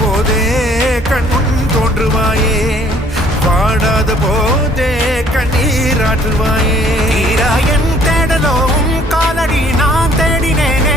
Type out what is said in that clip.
போதே கண்முன் தோன்றுவாயே, வாடாத போதே கண்ணீராற்றுவாயே. என் தேடலும் காலடி நான் தேடினேனே,